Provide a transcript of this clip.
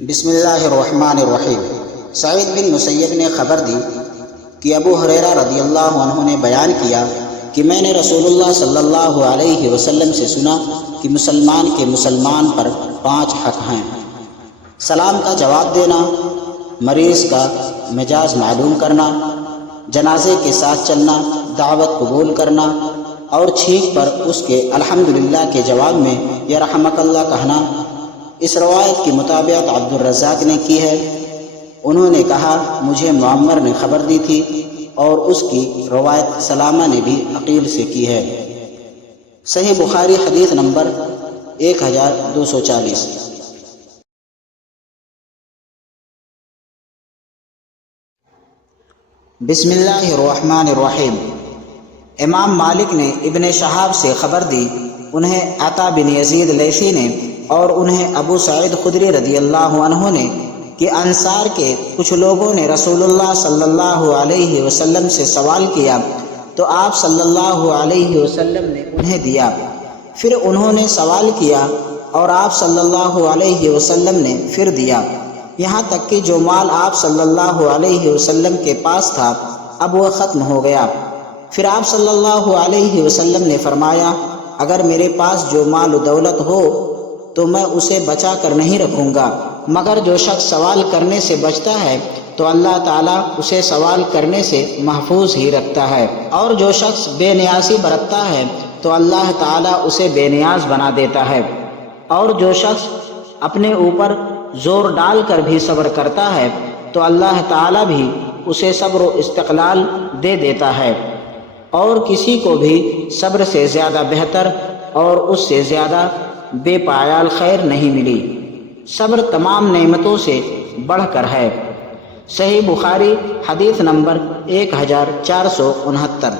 بسم اللہ الرحمن الرحیم۔ سعید بن مسیب نے خبر دی کہ ابو ہریرہ رضی اللہ عنہ نے بیان کیا کہ میں نے رسول اللہ صلی اللہ علیہ وسلم سے سنا کہ مسلمان کے مسلمان پر 5 حق ہیں: سلام کا جواب دینا، مریض کا مزاج معلوم کرنا، جنازے کے ساتھ چلنا، دعوت قبول کرنا اور چھینک پر اس کے الحمدللہ کے جواب میں یرحمک اللہ کہنا۔ اس روایت کی مطابقت عبد الرزاق نے کی ہے۔ انہوں نے کہا مجھے معمر نے خبر دی تھی، اور اس کی روایت سلامہ نے بھی عقیل سے کی ہے۔ صحیح بخاری حدیث نمبر 1240۔ بسم اللہ الرحمن الرحیم۔ امام مالک نے ابن شہاب سے خبر دی، انہیں عطا بن یزید لیثی نے اور انہیں ابو سعید خدری رضی اللہ عنہ نے کہ انصار کے کچھ لوگوں نے رسول اللہ صلی اللہ علیہ وسلم سے سوال کیا تو آپ صلی اللہ علیہ وسلم نے انہیں دیا۔ پھر انہوں نے سوال کیا اور آپ صلی اللہ علیہ وسلم نے پھر دیا، یہاں تک کہ جو مال آپ صلی اللہ علیہ وسلم کے پاس تھا اب وہ ختم ہو گیا۔ پھر آپ صلی اللہ علیہ وسلم نے فرمایا، اگر میرے پاس جو مال و دولت ہو تو میں اسے بچا کر نہیں رکھوں گا، مگر جو شخص سوال کرنے سے بچتا ہے تو اللہ تعالیٰ اسے سوال کرنے سے محفوظ ہی رکھتا ہے، اور جو شخص بے نیازی برتتا ہے تو اللہ تعالیٰ اسے بے نیاز بنا دیتا ہے، اور جو شخص اپنے اوپر زور ڈال کر بھی صبر کرتا ہے تو اللہ تعالیٰ بھی اسے صبر و استقلال دے دیتا ہے، اور کسی کو بھی صبر سے زیادہ بہتر اور اس سے زیادہ بے پایال خیر نہیں ملی۔ صبر تمام نعمتوں سے بڑھ کر ہے۔ صحیح بخاری حدیث نمبر 1469۔